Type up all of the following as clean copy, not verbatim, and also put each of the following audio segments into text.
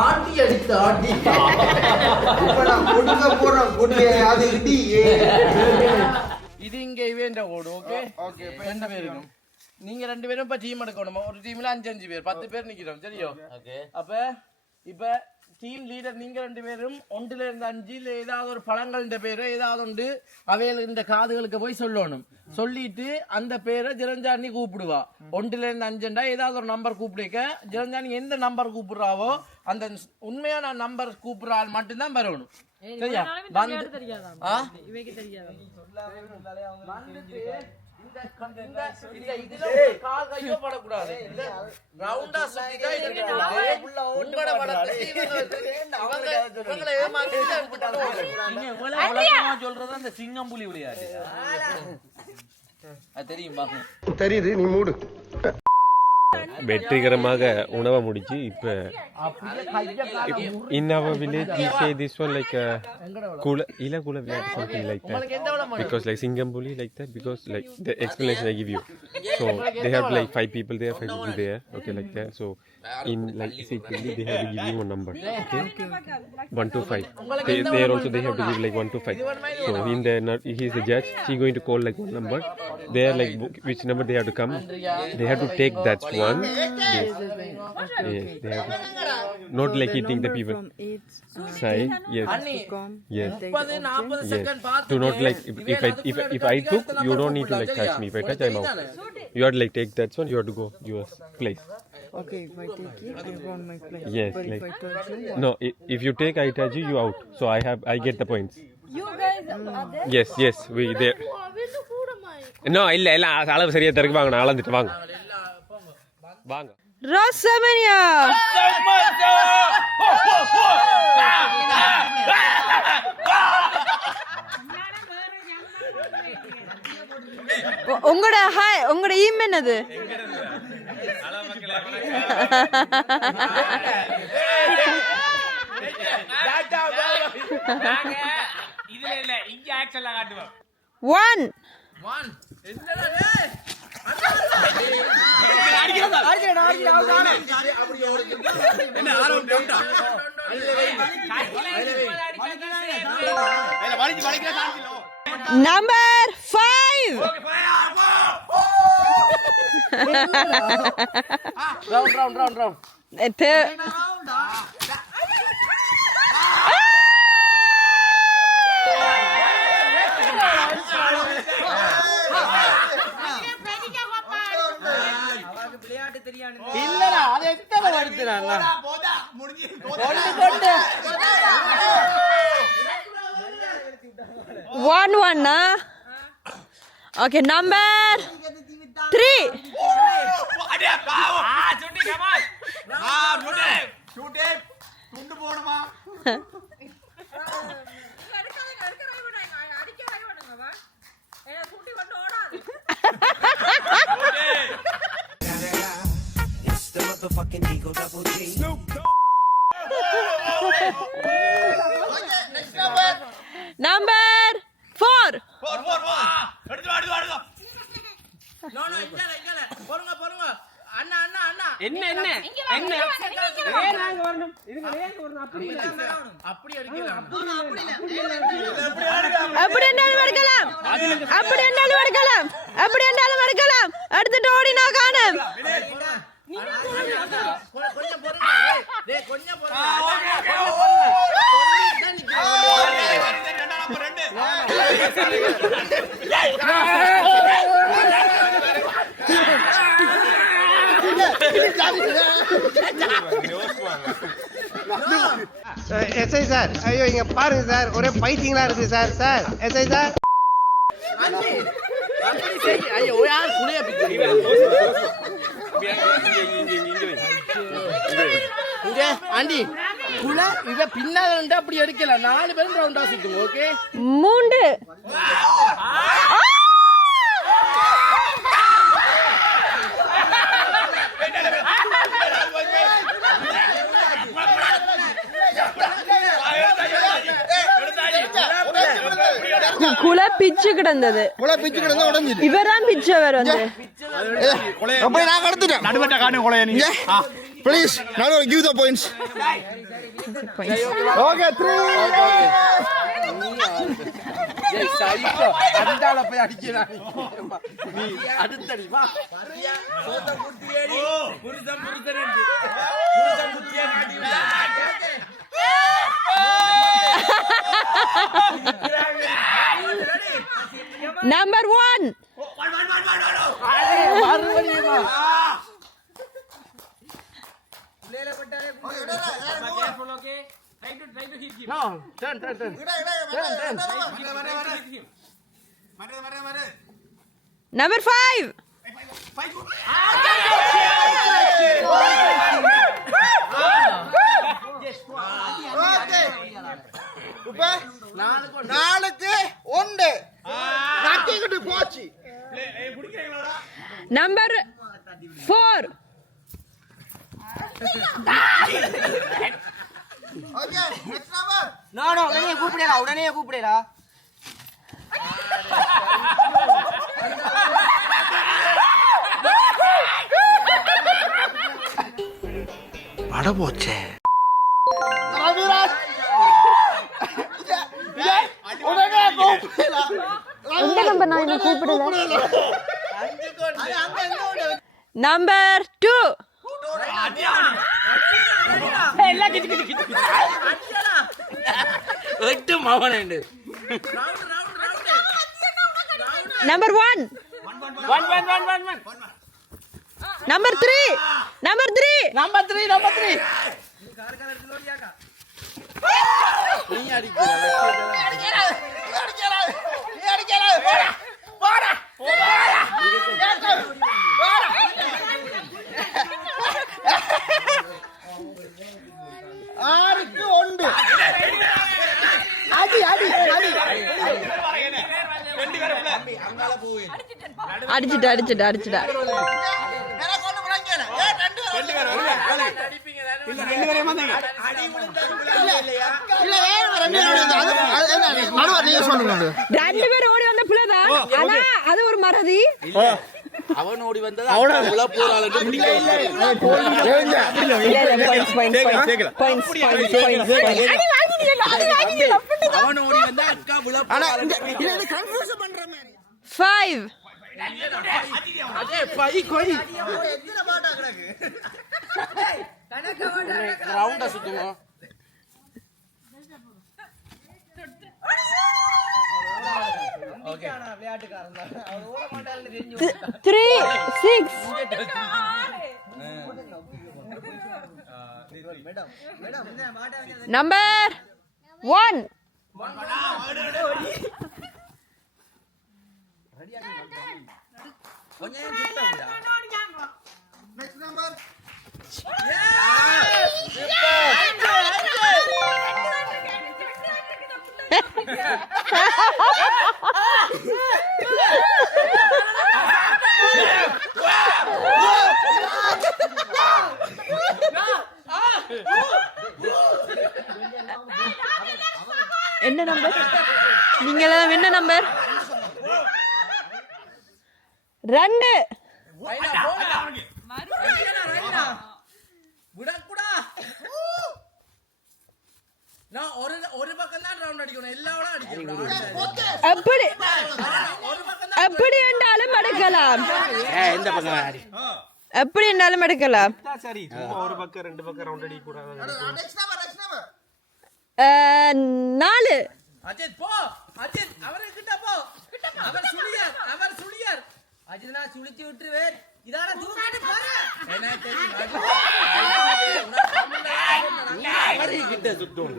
ஆட்டி அடித்த ஆட்டி இது இங்க இவேண்ட ஓடு. Okay okay. ரெண்டு பேரும் நீங்க ரெண்டு பேரும் இப்ப டீம் எடுக்கணும். ஒரு டீம்ல 5 பேர் 10 பேர் நிக்கிறோம். சரியோ? ஓகே. அப்ப இப்ப டீம் லீடர் நீங்க ரெண்டு பேரும் 1 ல இருந்து 5 ஏதாவது ஒரு பழங்கள்ன்ற பேரை ஏதாவது உண்டு அவையில இந்த காதுகளுக்கு போய் சொல்லணும். சொல்லிட்டு அந்த பேரை ஜிரஞ்சாணி கூப்பிடுவா. 1 ல இருந்து 5 ஏதாவது ஒரு நம்பர் கூப்பிடுக்க ஜிரஞ்சாணி எந்த நம்பர் கூப்பிடுறாவோ அந்த உண்மையான நம்பர் கூப்பிடுறாள் மட்டும்தான் வரணும். சரியா? சொல்றது அந்த சிங்கம் புலி விளையாட்டு தெரியுமா? தெரியுது, நீ மூடு. வெற்றிகரமாக உணவை முடிச்சு இப்ப in our village we say this one like kula ila kula something like that because like singambuli like that because like the explanation I give you so they have like 5 people there, 5 people there, okay, like that. So in like secretly they have to give you a number, okay, 1 to 5. There also they have to give like 1 to 5. So in the he is the judge, he going to call like one number there, like which number they have to come, they have to take that one. Yes, they have to, not like eating the people side. Yes, yes, yes. Do not like if I took, you don't need to like touch me. If I touch, I'm out. You have to like take that one, you have to go your place. Okay, if I take it, you're on my place. Yes, but like, if I touch you, no, if you take, I touch you, you out. So I get the points. You guys are there? Yes, yes, we there. No, இல்ல அளவு சரியா தருக்கு வாங்க, நான் அளந்துட்டு வாங்க வாங்க. Rasamania! உங்களோட hi, உங்களோட ஈம் என்னது? இதுல இல்ல, இங்க ஆக்சன்ல காட்டுவோம். 1 Number 5. round. இல்லடா அது எத்தனை வருதுறாங்க கொண்டு 1 Okay, number 3. அடே பாவம் சுட்டி கமால் சுட்டி துண்டு போடுமா Number 4. எடுத்து வாடுங்க. நோ இல்ல போறங்க அண்ணா என்ன ஏன் நாங்க வரணும்? இதுங்க ஏன் வரணும்? அப்படி அடிக்கலாம். அப்படி என்றாலும் எடுக்கலாம். அடுத்து ஓடினா காணும். கொஞ்சம் எஸ்ஐ சார், ஐயோ இங்க பாருங்க சார், ஒரே பைத்தியங்களா இருக்கு சார். சார் எஸ்ஐ சார், ஐயோ யார் குளிய இங்க ஆண்டி குல இவ பின்னால வந்து அப்படி எடுக்கல. 4 பேரும் ரவுண்டா சுத்துங்க. ஓகே 3. குலை பிச்சு கிடந்தது. குலை பிச்சு கிடந்தா உடைஞ்சிது. இவரான் பிச்சவர் வந்து. அப்ப நான் கடத்துட்டேன். நடுவட்ட காணே குலைய நீங்க. ப்ளீஸ் நடுவ give the points. ஓகே 3. ஏய் சைக்கோ அந்தால போய் அடிக்கறான். நீ அடுத்தடி வா. சோத குத்தியேடி. புருஷன் புருஷனேடி. புருஷன் குத்தியேடி. Number 1. No, turn. Number 5. நாளுக்கு 1 நக்கிட்டு போச்சு. Number 4. Okay next number. No, உடனே கூப்பிடடா. அட போச்சே. எந்த நம்பர் நான் இன்னும் கூப்பிடல. Number 2. எல்லாம் கிச்சு. எட்டு மவனேண்டு. Number 1. 1. Number 3. Number 3. நீ அடிக்கற. ஆறுக்கு 1. அடி அடிச்சிட்டா. ரெண்டு பேரும் ஓடி வந்த பிள்ளைதான். ஆனா அது ஒரு மறதி. அவன் ஓடி வந்தது அவள போறாளன்னு பிடிக்கல. அவன் ஓடி வந்தா அக்கா புல போறாளன்னு இது கன்ஃபியூஸ் பண்ற மாதிரி. 5. அதே பை கோய் எத்தனை பாட்டா கிடக்கு. ரவுண்டா சுத்துவோம். ஓகே விளையாட்டுக்காரன் தான். அவர் ஓட மாட்டாருன்னு தெரிஞ்சு 3, 6. Number 1. Next number. என்ன நம்பர்? நீங்க என்ன நம்பர்? 2. விடக்கூடா. நான் ஒரு பக்கம் தான் ரவுண்ட் அடிக்கணும். எல்லாரோட அடிக்கணும். எப்படி என்றாலும் எடுக்கலாம். இந்த பக்கம் ஆடி. எப்படி என்றாலும் எடுக்கலாம். சரி ஒரு பக்கம் 2 பக்கம் ரவுண்ட் அடிக்க கூடாது. Next number. 4. அஜித் போ. அஜித் அவரை கிட்ட போ. அவர் சுளியார். அஜித் நான் சுளிச்சு விட்டுருவேன். இதான தூக்கிட்டு போற. என்ன தெரியும் கிட்ட சுத்தும்.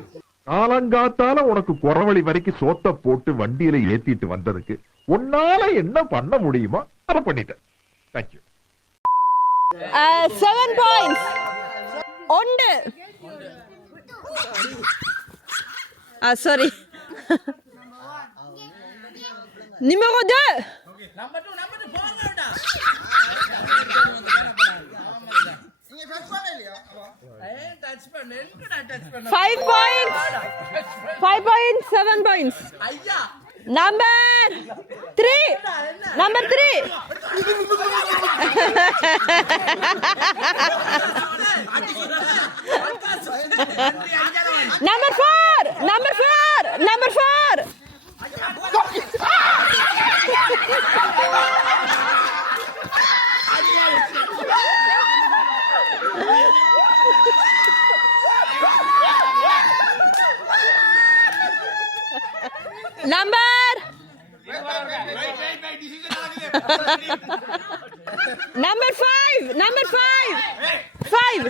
காலங்காத்தால உனக்கு குறவழி வரைக்கும் சோத்த போட்டு வண்டியில ஏத்திட்டு வந்ததுக்கு உன்னால என்ன பண்ண முடியுமோ அதை பண்ணிட்டேன். Thank you. 7 points. 1. Sorry. Numéro 2. Number 2 போங்கடா. நீங்க டச் பண்ணலையா? டச் பண்ணேன். 5 points. 5 points. 7 points. ஐயா Number 3. Number 3. Number 4. Number 4. Number 4. Number. Number 5. Number 5. 5.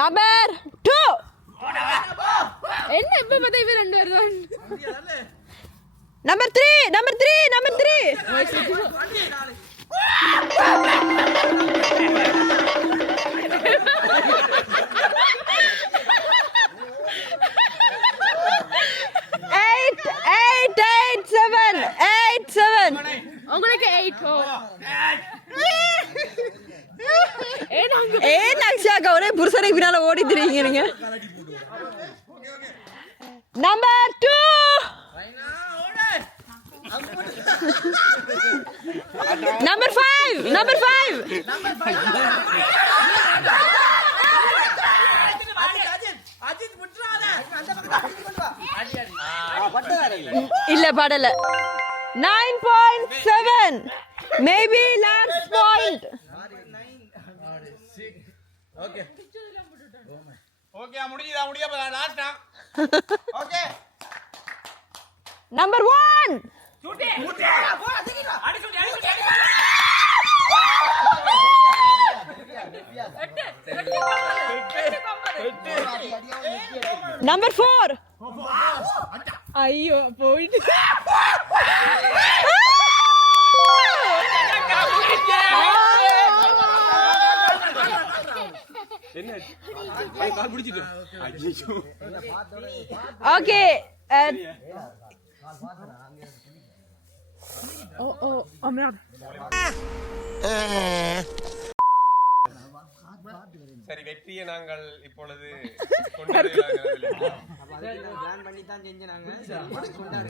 Number 2. என்ன இப்ப பார்த்தா இவ ரெண்டு பேரும் தான். Number 3. Number 3. Number 3. உங்களுக்கு 8 ஏன் அக்ஷாக்கா ஒரே புருஷனுக்கு பின்னால ஓடி திரியுங்க நீங்க. நம்பர் 2. நம்பர் 5. நம்பர் 5. இல்ல படல. 9.7. Maybe last point. Okay okay முடியுதா லாஸ்டா ஓகே Number 1. Number 4. ஐயோ போயிட்டு Okay. சரி வெற்றியை நாங்கள் இப்பொழுது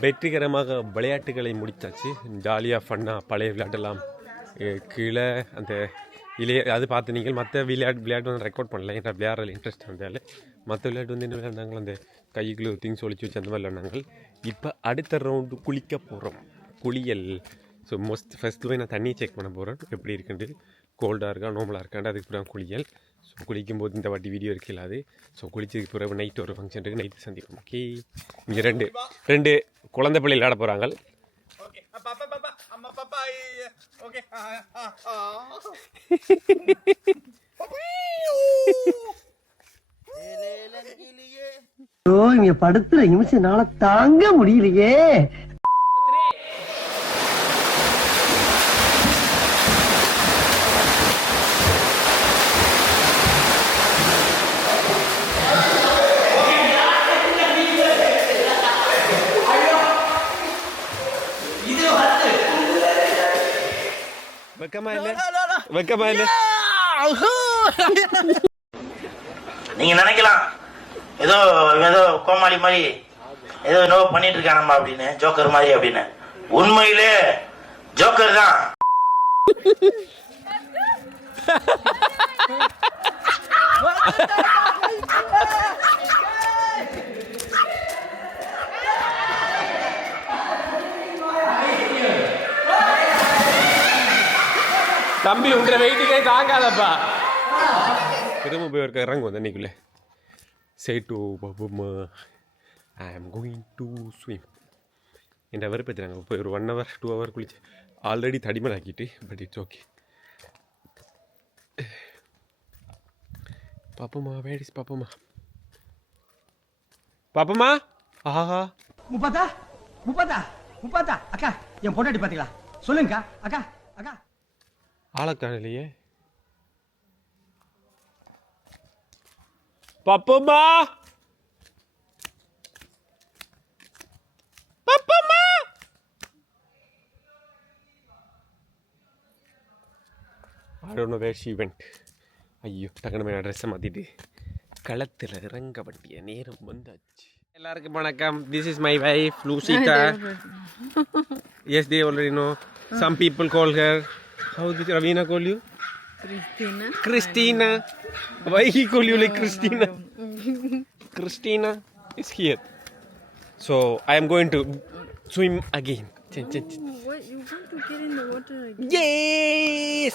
வெற்றிகரமாக விளையாட்டுகளை முடித்தாச்சு. ஜாலியாக ஃபன்னாக பழைய விளையாட்டெல்லாம் கீழே அந்த இளைய அது பார்த்து நீங்கள் மற்ற விளையாட்டு வந்து ரெக்கார்ட் பண்ணல. ஏன்னா விளையாடுற இன்ட்ரெஸ்ட் வந்தால் மற்ற விளையாட்டு வந்து என்ன விளையாண்டாங்க, அந்த கைக்குள்ளே திங்ஸ் ஒழிச்சு வச்சு அந்த மாதிரி விளையாண்டாங்க. இப்போ அடுத்த ரவுண்டு குளிக்க போகிறோம், குளியல். ஸோ ஃபஸ்ட்டு போய் நான் தண்ணியை செக் பண்ண போகிறேன் எப்படி இருக்குன்ட்டு, கோல்டாக இருக்கா நார்மலாக இருக்காண்டு. அதுக்கு பிறகு குளியல். ஸோ குளிக்கும்போது இந்த வாட்டி வீடியோ இருக்காது. ஸோ குளிச்சதுக்கு பிறகு நைட்டு ஒரு ஃபங்க்ஷன் இருக்குது, நைட்டு சந்திப்போம். ஓகே, இங்கே ரெண்டு குழந்தை பிள்ளை விளையாட போகிறாங்க. இங்க படுத்துற நிமிஷம்னால தாங்க முடியலையே. வெக்கமா இல்ல நீங்க நினைக்கலாம் ஏதோ கோமாளி மாதிரி ஏதோ என்னவோ பண்ணிட்டு இருக்கானம்மா அப்படின்னு, ஜோக்கர் மாதிரி அப்படின்னு. உண்மையிலே ஜோக்கர் தான். தம்பி உன்ற வெயிட்டுக்கே தாங்காதப்பா. திரும்ப போய் ஒரு இறங்குவோம் தண்ணிக்குள்ளே. Say to Babuma, I am going to swim. என்ற வெறுப்பேற்றுறாங்க. இப்போ ஒரு 1 hour 2 hour குளிச்சு ஆல்ரெடி தடிமலாக்கிட்டு. But it's okay. பாப்பமா, வேர் இஸ் பாப்பமா? பாப்பமா, ஆஹா முப்பாத்தா அக்கா, என் பொண்டாட்டி பாத்தீங்களா? சொல்லுங்கக்கா. அக்கா அக்கா ஆளக்கானலையே. பாப்பமா, பாப்பமா, I don't know where she went. ஐயோ, டக்குனு ட்ரெஸ்ஸை மாற்றிட்டு களத்தில் இறங்க வேண்டிய நேரம் வந்தாச்சு. எல்லாருக்கும் வணக்கம். This is my wife Lucita. Yes, they already know. Some people call her. How did Ravina call you? Christina. Why he call you like Christina? Christina is here. So I am going to swim again. What? You want to get in the water again? Yes.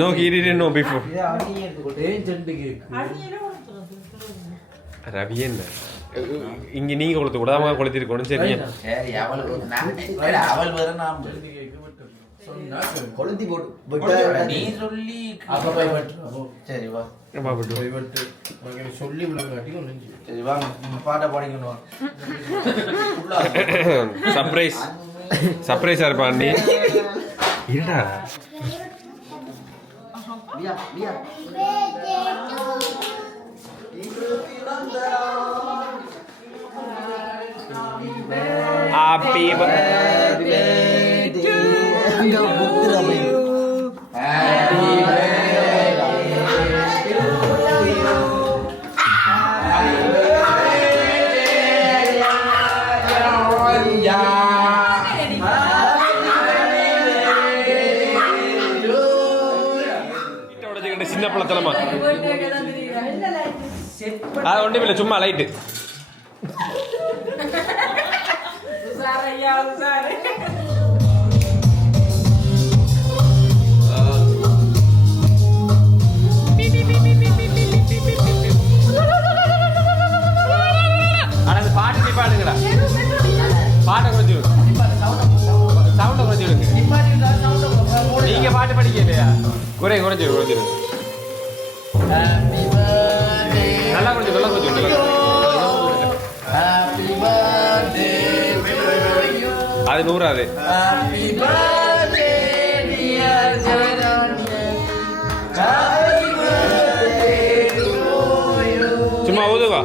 No, he didn't know before. Ravi என்ன இங்க நீங்க கொடுத்து விடாம கொளுத்திருக்கணும். சரியா சரி அவள் வேற நாம் கொளுத்தி போட்டு நீ சொல்லி அப்ப போய் பட்டு சரி வா போய் பட்டு சொல்லி விளங்காட்டி சரி வாங்க பாட்டை பாடிக்கணும். சர்ப்ரைஸா இருப்பான் நீ. இருடா Happy birthday to you. Happy birthday to you. Happy birthday. சின்ன பழத்தலமா அது ஒன்றுமில்லை, சும்மா லைட்டு. பாட்டு நீ பாடுங்கடா, பாட்டை குறைச்சிடுங்க, சவுண்டை குறைச்சிடுங்க. நீங்க பாட்டு படிக்க இல்லையா? குறைச்சிடுங்க. நல்லா கொஞ்சம் நல்லா கொஞ்சம் அது 100 அது. சும்மா ஊதுவா.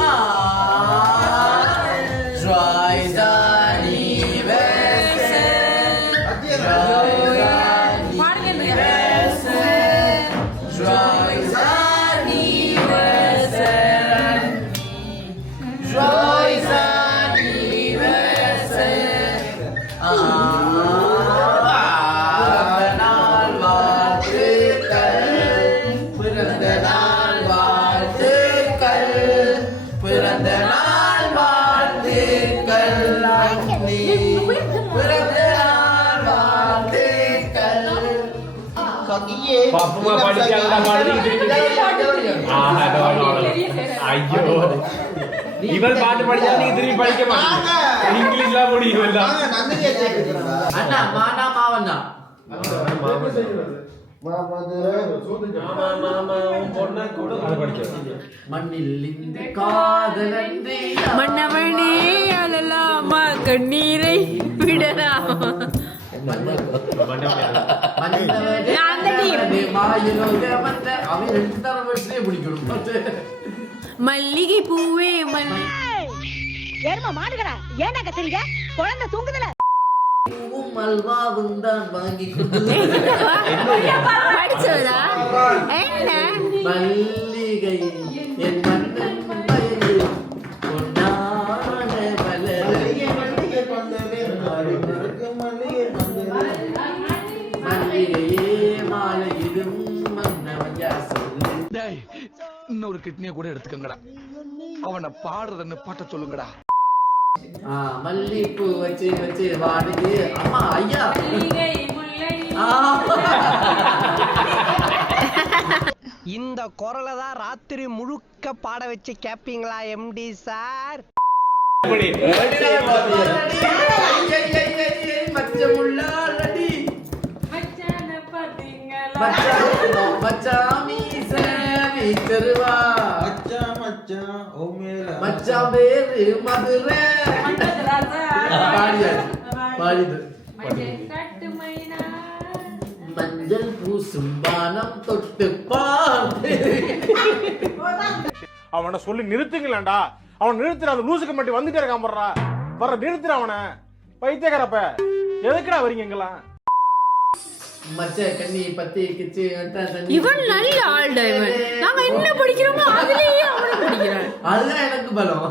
பாப்புமா படிச்சாங்கடா மாதிரி. ஐயோ இவர் பாட்டு படிச்சா நீங்க திரும்பி படிக்க மாட்டீங்க. இங்கிலீஷ்லாம் முடியும். அண்ணா மானா மாவண்ணா மண்ணில் இந்த காதலன்றி மன்னவனே அழலாமா கண்ணீரை விடலாமா மல்லிகை பூவே மாடுகளா ஏன்னா கத்துறீங்க குழந்தை தூங்குதல பூவும் அல்வாவும் தான் வாங்கி படிச்சதா என்ன மல்லிகை என் மன்னன் வயது பொன்னான மலரையே மாலையிடும் மன்னவன் சொல்லு. இன்னொரு கிட்னியை கூட எடுத்துக்கங்கடா. அவனை பாடுறதுன்னு பாட்ட சொல்லுங்கடா. மல்லிப்பூ வச்சு வச்சு வாடுது அம்மா ஐயா. இந்த குரலை தான் ராத்திரி முழுக்க பாட வச்சு கேப்பீங்களா எம்டி சார்? மச்சான் பேரு மதுரை மஞ்சள் பூசும் பானம் தொட்டு பார்த்து. அவனை சொல்லி நிறுத்துங்களேன்டா. அவன் நிறுத்துற அந்த லூசுக்கு மட்டும் வந்துட்டே இருக்கான் போடுறா. வர நிறுத்துற அவனை. பைத்தியக்காரப்ப எதுக்குடா வரீங்க எங்கெல்லாம்? மச்ச கண்ணி பத்தி கிச்சு இவன் நல்ல ஆள்டா இவன். நாங்க என்ன படிக்கிறோமோ அதுலயே அவன் படிக்கிறான். அதுதான் எனக்கு பலம்.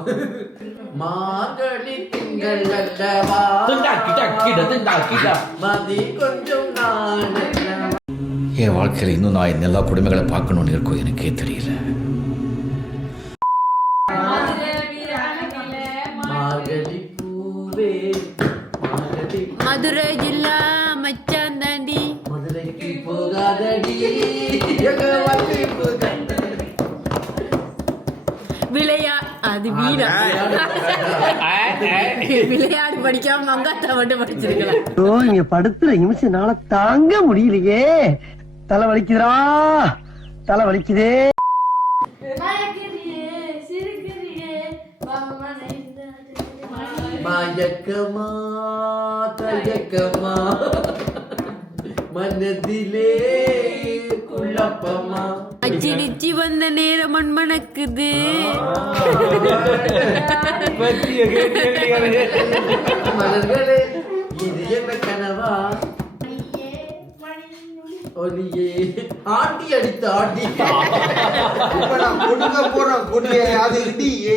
மார்கழி திங்கள் அல்லவா மதி கொஞ்சம் நான் என் வாழ்க்கையில் இன்னும் நான் இந்த எல்லா குடும்பங்களை பார்க்கணும்னு இருக்கோ எனக்கே தெரியல. மார்கழி பூவே மதுரை ஜில்லா மச்சான் தாண்டி மதுரைக்கு போகாதடி விளையா அது வீணா விளையாடு படிக்காம மங்காத்தா மட்டும் படிச்சிருக்கலாம். இங்க படுத்துற நிமிஷம்னால தாங்க முடியலையே. தலை வலிக்குதுடா, தலை வலிக்குதே. மயக்கமா தயக்கமா மனதிலே குழப்பமா அச்சிடிச்சி வந்த நேரம் மண்மணக்குது. மலர்களே இது என்ன கனவா ஒலியே ஆட்டி அடித்த ஆட்டி கொடுக்க போறோம் கொடியே அது இடியே